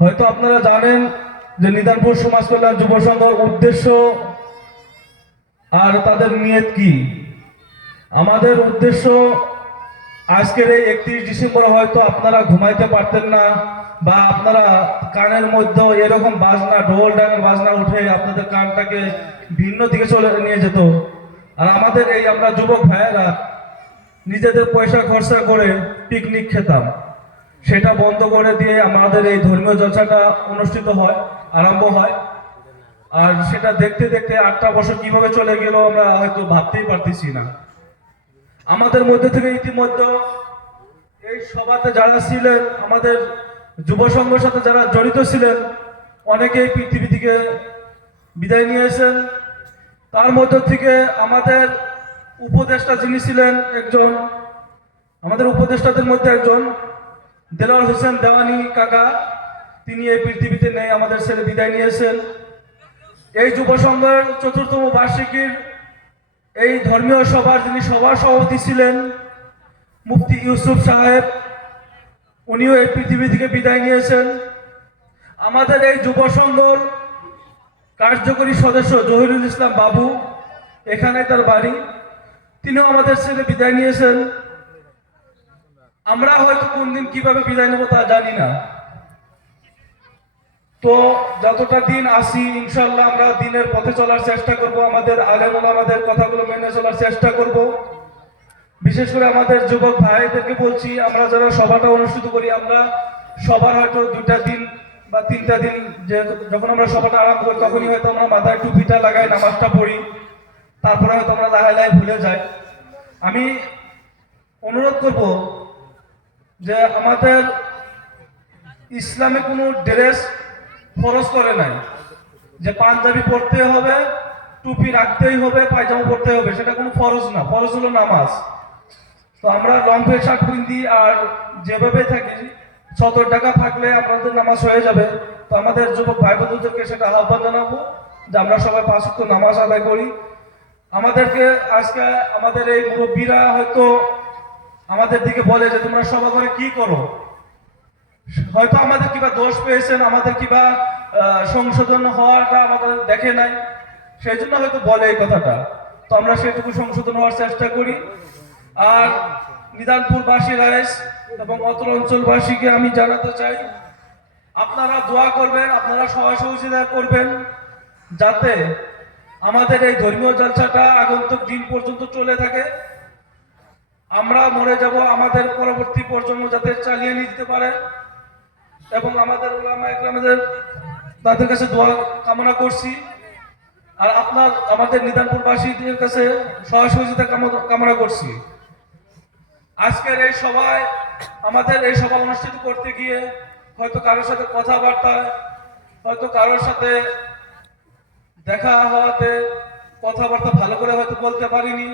হয়তো আপনারা জানেন যে নিদানপুর সমাজ কল্যাণ যুব সংঘর উদ্দেশ্য আর তাদের নিয়ত কি। আমাদের উদ্দেশ্য, আজকের এই 31 ডিসেম্বর হয়তো আপনারা ঘুমাইতে পারতেন না, বা আপনারা কানের মধ্যে এরকম বাজনা, ঢোল ডাঙের বাজনা উঠে আপনাদের কানটাকে ভিন্ন দিকে চলে নিয়ে যেত। আর আমাদের এই আমরা যুবক ভাইয়েরা নিজেদের পয়সা খরচা করে পিকনিক খেতাম, সেটা বন্ধ করে দিয়ে আমাদের এই ধর্মীয় জলসাটা অনুষ্ঠিত হয়, আরম্ভ হয়। আর সেটা দেখতে দেখতে 8টা বছর কিভাবে চলে গেল আমরা হয়তো ভাবতেই পারতেছি না। আমাদের মধ্যে থেকে ইতিমধ্যে এই সভাতে যারা ছিলেন, আমাদের যুব সংঘের সাথে যারা জড়িত ছিলেন, অনেকেই পৃথিবী থেকে বিদায় নিয়েছেন। তার মধ্য থেকে আমাদের উপদেষ্টা যিনি ছিলেন একজন, আমাদের উপদেষ্টাদের মধ্যে একজন দেলোয়ার হোসেন দেওয়ানি কাকা, তিনি এই পৃথিবীতে নেই, আমাদের ছেড়ে বিদায় নিয়েছেন। এই যুব সংঘের 4র্থ বার্ষিকীর এই ধর্মীয় সভার যিনি সভা সভাপতি ছিলেন মুফতি ইউসুফ সাহেব, উনিও এই পৃথিবী থেকে বিদায় নিয়েছেন। আমাদের এই যুব সংঘর কার্যকরী সদস্য জহিরুল ইসলাম বাবু, এখানে তার বাড়ি, তিনিও আমাদের ছেড়ে বিদায় নিয়েছেন। আমরা হয়তো কোন দিন কিভাবে বিদায় নেব তা জানি না। তো যতটা দিন আসি ইনশাল্লাহ আমরা দিনের পথে চলার চেষ্টা করব, আমাদের আলেম ওলামাদের কথাগুলো মেনে চলার চেষ্টা করব। বিশেষ করে আমাদের যুবক ভাইদেরকে বলছি, আমরা যারা সভাটা অনুষ্ঠিত করি, আমরা সবার হয়তো 2টা দিন বা 3টা দিন, যে যখন আমরা সভাটা আরম্ভ করি তখনই হয়তো আমরা মাথায় টুপিটা লাগাই, নামাজটা পড়ি, তারপরে হয়তো আমরা লাহে লাহে ভুলে যাই। আমি অনুরোধ করব যে আমাদের ইসলামে কোনো ড্রেস ফরজ করে নাই, যে পাঞ্জাবি পড়তে হবে, টুপি রাখতেই হবে, পায়জামা পড়তে হবে, সেটা কোনো ফরজ না। ফরজ হলো নামাজ। তো আমরা লং পেন্ট শার্ট পিন্দি আর যেভাবে থাকি, 70 টাকা থাকলে আমাদের নামাজ হয়ে যাবে। তো আমাদের যুবক ভাই বন্ধুদেরকে সেটা আহ্বান জানাবো যে আমরা সবাই 5 ওয়াক্ত নামাজ আদায় করি। আমাদেরকে আজকে আমাদের এই মুরব্বীরা হয়তো আমাদের দিকে বলে যে তোমরা সভা করে কি করো, হয়তো আমাদের কিবা দোষ পেয়েছেন, আমাদের কিবা সংশোধন হওয়াটা আমাদের দেখে নাই, সেই জন্য হয়তো বলে এই কথাটা। তো আমরা সেটুকু সংশোধন হওয়ার চেষ্টা করি। আর নিদানপুরবাসী রাইস এবং অত্র অঞ্চলবাসীকে আমি জানাতে চাই, আপনারা দোয়া করবেন, আপনারা সহযোগিতা করবেন, যাতে আমাদের এই ধর্মীয় জলসাটা আগন্তুক দিন পর্যন্ত চলে থাকে। আমরা মরে যাব, আমাদের পরবর্তী প্রজন্ম যাতে চালিয়ে নিতে পারে, এবং আমাদের ওলামা ইকরামদের তাদের কাছে দোয়া কামনা করছি। আর আমাদের নিদানপুরবাসীদের কাছে সহযোগিতা কামনা করছি। আজকের এই সভায়, আমাদের এই সভা অনুষ্ঠিত করতে গিয়ে হয়তো কারোর সাথে কথাবার্তা, হয়তো কারোর সাথে দেখা হওয়াতে কথাবার্তা ভালো করে হয়তো বলতে পারিনি।